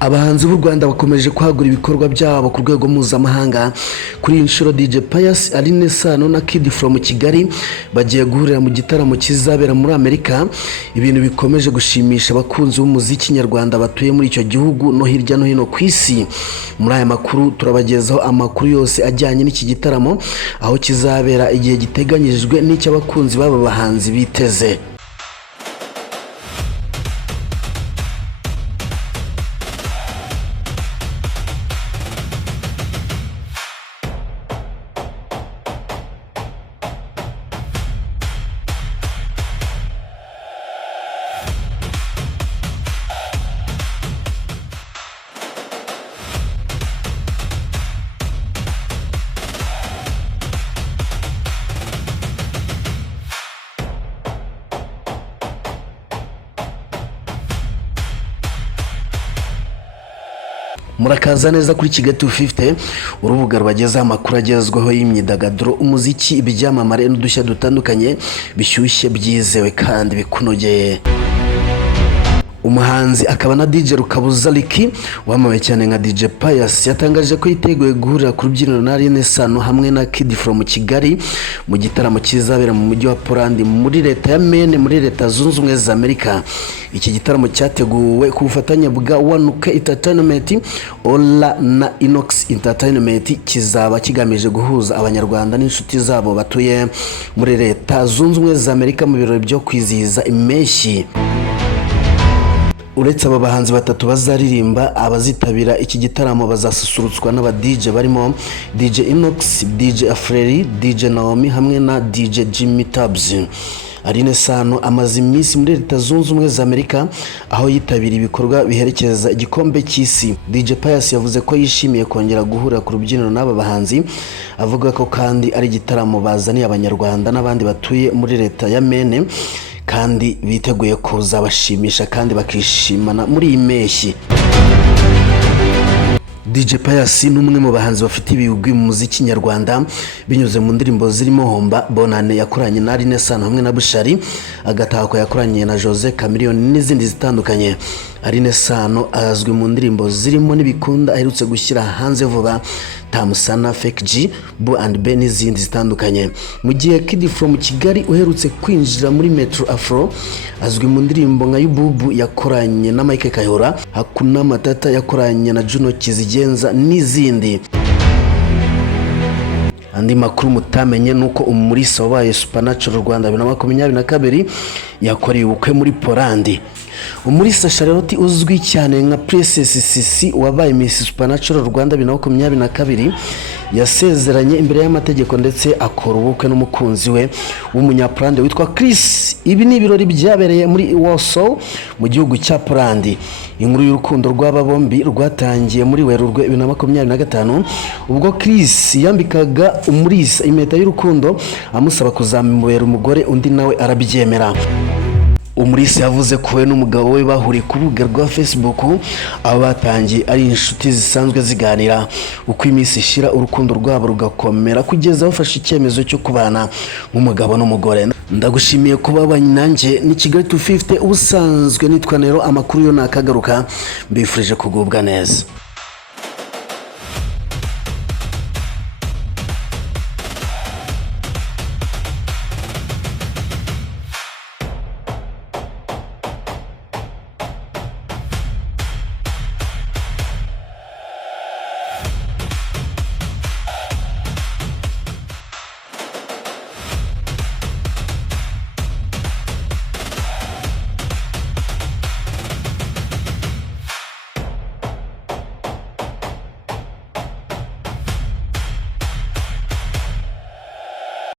Abahanzi b'u Rwanda bakomeje kwagura ibikorwa byabo ku rwego mpuzamahanga. Kuri iyi nshuro DJ Pius, Aline Sano na Kid from Kigali bagiye guhurira mu gitaramo kizabera muri Amerika, ibintu bikomeje gushimisha abakunzi b'umuziki nyarwanda batuye muri icyo gihugu no hirya no hino ku isi. Muri aya makuru turabagezaho amakuru yose ajyanye n'iki gitaramo, aho kizabera, igihe giteganyijwe n'icyo abakunzi b'aba bahanzi biteze. Murakaza neza kuri Kigali 250, urubuga rwagezaho amakuru agezweho y'imyidagaduro, umuziki, ibyamamare n'udushya dutandukanye bishyushye, byizewe kandi bikunogeye. Umuhanzi akaba na DJ Rukabuza Ricky wamawe cyane nka DJ Pius yatangaje ko yiteguye guhurira ku rubyiniro na Aline Sano hamwe na Kid from Kigali mu gitaramo kizabera mu mujyi wa Poland muri leta ya Maine muri leta zunze ubumwe za Amerika. Iki gitaramo cyateguwe ku bufatanye bwa 1K Entertainment, Ola na Inox Entertainment, kizaba kigamije guhuza abanyarwanda n'inshuti zabo batuye muri leta zunze ubumwe za Amerika mu birori byo kwizihiza impeshyi. Uretse aba bahanzi batatu bazaririmba, abazitabira iki gitaramo bazasusurutswa n'aba DJ barimo DJ Inox, DJ Afreri, DJ Naomi hamwe na DJ Jimmy Tubbs. Aline Sano amaze iminsi muri leta zunze ubumwe za Amerika, aho yitabira ibikorwa biherekeza igikombe cy'isi. DJ Pius yavuze ko yishimiye kongera guhura ku rubyiniro n'aba bahanzi, avuga ko kandi ari igitaramo bazaniye abanyarwanda n'abandi batuye muri leta ya Maine, kandi biteguye kuzabashimisha kandi bakishimana muri iyi mpeshyi. DJ Pius ni umwe mu bahanzi bafite ibigwi mu muziki nyarwanda binyuze mu ndirimbo zirimo Homba, Bonane yakoranye na Aline Sano hamwe na Bushari, Agatako yakoranye na Jose Chameleone n'izindi zitandukanye. Aline Sano azwi mu ndirimbo zirimo Nibikunda aherutse gushyira hanze vuba, Tamusana, Fake G, Bo and Ben n'izindi zitandukanye. Mu gihe Kid from Kigali uherutse kwinjira muri Metro Afro azwi mu ndirimbo nka Yububu yakoranye na Mike Kayihura, Hakuna Matata yakoranye na Juno Kizigenza n'izindi. Andi makuru mutamenye nuko umulisa wabaye Supernatural Rwanda 2022 yakoreye ubukwe muri Poland. Umulisa Charlotte uzwi cyane nka Princess Sisi wabaye Miss Supernatural Rwanda 2022 yasezeranye imbere y'amategeko ndetse akora ubukwe n'umukunzi we w'umunyapolande witwa Chris. Ibi ni ibirori byabereye muri Warsaw mu gihugu cya Poland. Inkuru y'urukundo rw'aba bombi rwatangiye muri Werurwe 2025 ubwo Chris yambikaga umulisa impeta y'urukundo amusaba kuzamubera umugore, undi nawe arabyemera. Umulisa yavuze ko we n'umugabo we bahuriye ku rubuga rwa Facebook, abo batangiye ari inshuti zisanzwe ziganira. Uko iminsi ishira urukundo rwabo rugakomera kugeza bafashe icyemezo cyo kubana nk'umugabo n'umugore. Ndagushimiye kuba abanye nanjye ni Kigali 250, ubusanzwe nitwa Nero. Amakuru yo nakagaruka, mbifurije kugubwa neza.